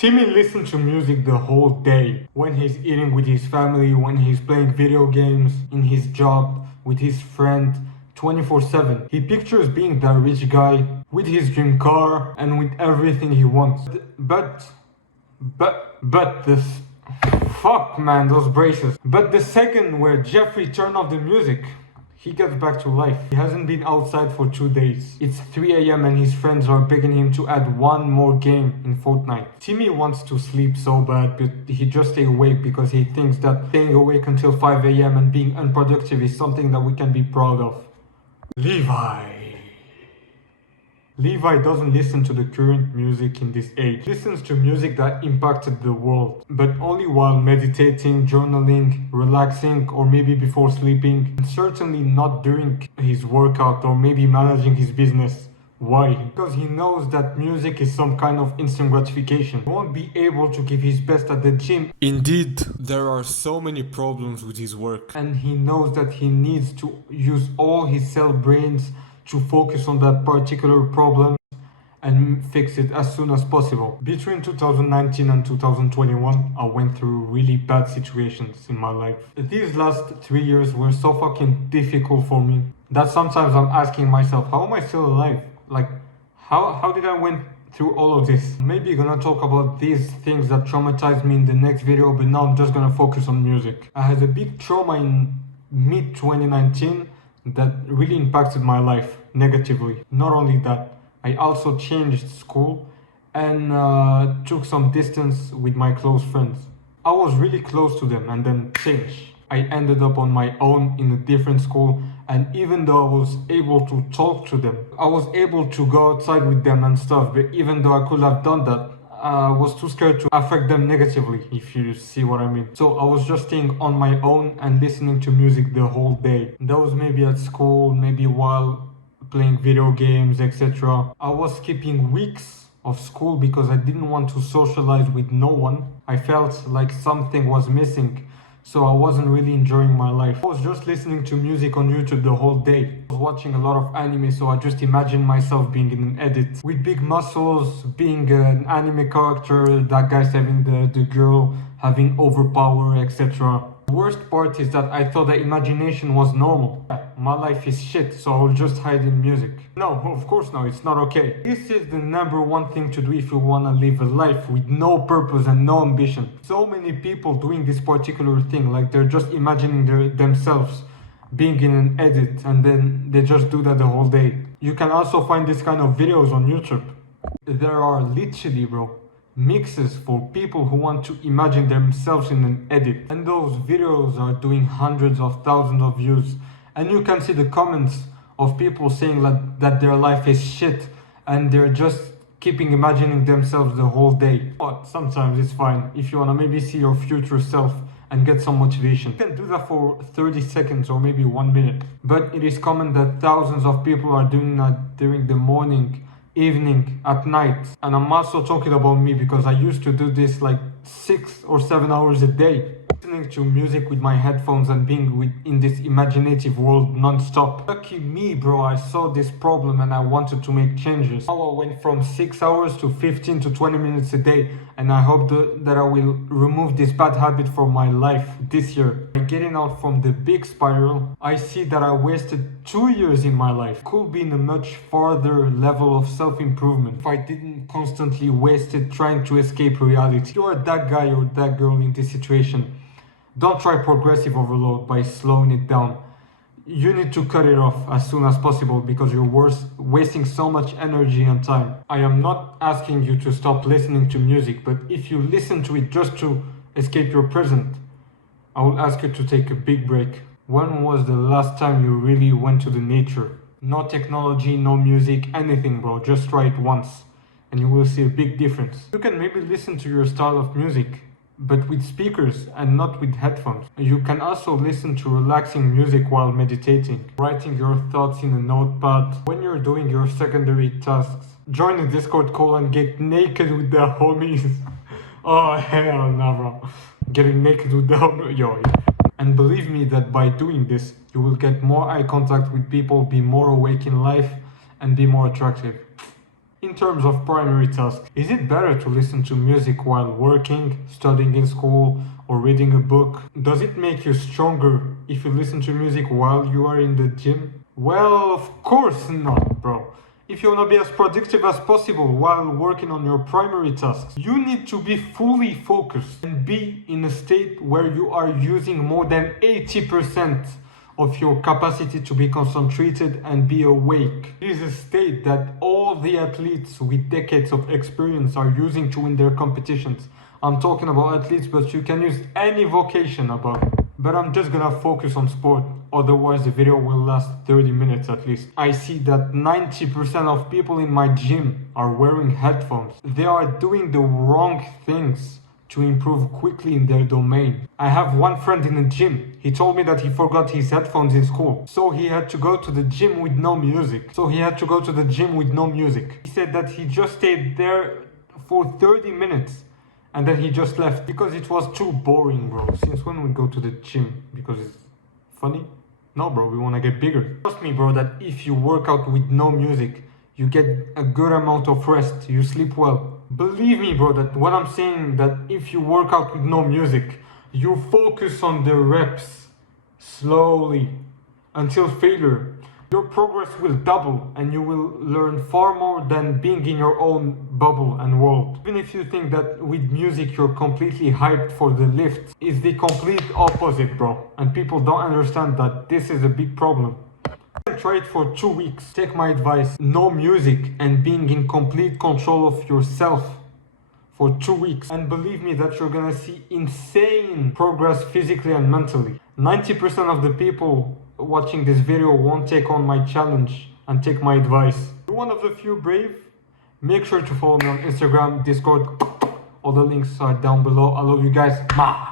Timmy listens to music the whole day. When he's eating with his family, when he's playing video games, in his job, with his friend, 24/7. He pictures being that rich guy with his dream car and with everything he wants. But this. Fuck man, those braces. But the second where Jeffrey turned off the music, he gets back to life. He hasn't been outside for 2 days. It's 3 a.m. and his friends are begging him to add one more game in Fortnite. Timmy wants to sleep so bad, but he just stays awake because he thinks that staying awake until 5 a.m. and being unproductive is something that we can be proud of. Levi doesn't listen to the current music in this age. He listens to music that impacted the world, but only while meditating, journaling, relaxing, or maybe before sleeping, and certainly not during his workout or maybe managing his business. Why? Because he knows that music is some kind of instant gratification. He won't be able to give his best at the gym. Indeed, there are so many problems with his work. And he knows that he needs to use all his cell brains to focus on that particular problem and fix it as soon as possible. Between 2019 and 2021, I went through really bad situations in my life. These last 3 years were so fucking difficult for me that sometimes I'm asking myself, how am I still alive? Like, how did I went through all of this? Maybe gonna talk about these things that traumatized me in the next video, but now I'm just gonna focus on music. I had a big trauma in mid 2019 that really impacted my life negatively. Not only that, I also changed school and took some distance with my close friends. I was really close to them and then changed. I ended up on my own in a different school, and even though I was able to talk to them, I was able to go outside with them and stuff, but even though I could have done that, I was too scared to affect them negatively, if you see what I mean. So I was just staying on my own and listening to music the whole day. That was maybe at school, maybe while playing video games, etc. I was skipping weeks of school because I didn't want to socialize with no one. I felt like something was missing, so I wasn't really enjoying my life. I was just listening to music on YouTube the whole day. I was watching a lot of anime, so I just imagined myself being in an edit with big muscles, being an anime character, that guy's having the girl having overpower, etc. The worst part is that I thought that imagination was normal. My life is shit, so I'll just hide in music. No, of course no, it's not okay. This is the number one thing to do if you wanna live a life with no purpose and no ambition. So many people doing this particular thing, like they're just imagining themselves being in an edit and then they just do that the whole day. You can also find this kind of videos on YouTube. There are literally, bro, mixes for people who want to imagine themselves in an edit, and those videos are doing hundreds of thousands of views, and you can see the comments of people saying that their life is shit and they're just keeping imagining themselves the whole day. But sometimes it's fine if you want to maybe see your future self and get some motivation. You can do that for 30 seconds or maybe 1 minute, but it is common that thousands of people are doing that during the morning, evening, at night. And I'm also talking about me because I used to do this like 6 or 7 hours a day, listening to music with my headphones and being in this imaginative world non-stop. Lucky me, bro, I saw this problem and I wanted to make changes. Now I went from 6 hours to 15 to 20 minutes a day, and I hope that I will remove this bad habit from my life this year. By getting out from the big spiral, I see that I wasted 2 years in my life. Could be in a much farther level of self-improvement if I didn't constantly waste it trying to escape reality. If you are that guy or that girl in this situation, don't try progressive overload by slowing it down. You need to cut it off as soon as possible because you're wasting so much energy and time. I am not asking you to stop listening to music, but if you listen to it just to escape your present, I will ask you to take a big break. When was the last time you really went to the nature? No technology, no music, anything, bro. Just try it once and you will see a big difference. You can maybe listen to your style of music, but with speakers and not with headphones. You can also listen to relaxing music while meditating, writing your thoughts in a notepad when you're doing your secondary tasks. Join a Discord call and get naked with the homies. Oh hell no, bro. Getting naked with the homies, yo. And believe me that by doing this, you will get more eye contact with people, be more awake in life, and be more attractive. In terms of primary tasks, is it better to listen to music while working, studying in school, or reading a book? Does it make you stronger if you listen to music while you are in the gym? Well, of course not, bro. If you want to be as productive as possible while working on your primary tasks, you need to be fully focused and be in a state where you are using more than 80% of your capacity to be concentrated and be awake. It is a state that all the athletes with decades of experience are using to win their competitions. I'm talking about athletes, but you can use any vocation about it. But I'm just gonna focus on sport, otherwise the video will last 30 minutes at least. I see that 90% of people in my gym are wearing headphones. They are doing the wrong things to improve quickly in their domain. I have one friend in the gym. He told me that he forgot his headphones in school. So he had to go to the gym with no music. He said that he just stayed there for 30 minutes. And then he just left because it was too boring, bro. Since when we go to the gym? Because it's funny? No, bro, we want to get bigger. Trust me, bro, that if you work out with no music, you get a good amount of rest, you sleep well. Believe me, bro, that when I'm saying that if you work out with no music, you focus on the reps slowly until failure. Your progress will double and you will learn far more than being in your own bubble and world. Even if you think that with music you're completely hyped for the lift, it's the complete opposite, bro. And people don't understand that this is a big problem. Try it for 2 weeks. Take my advice. No music and being in complete control of yourself for 2 weeks. And believe me that you're gonna see insane progress physically and mentally. 90% of the people watching this video won't take on my challenge and take my advice. You're one of the few brave. Make sure to follow me on Instagram, Discord. All the links are down below. I love you guys.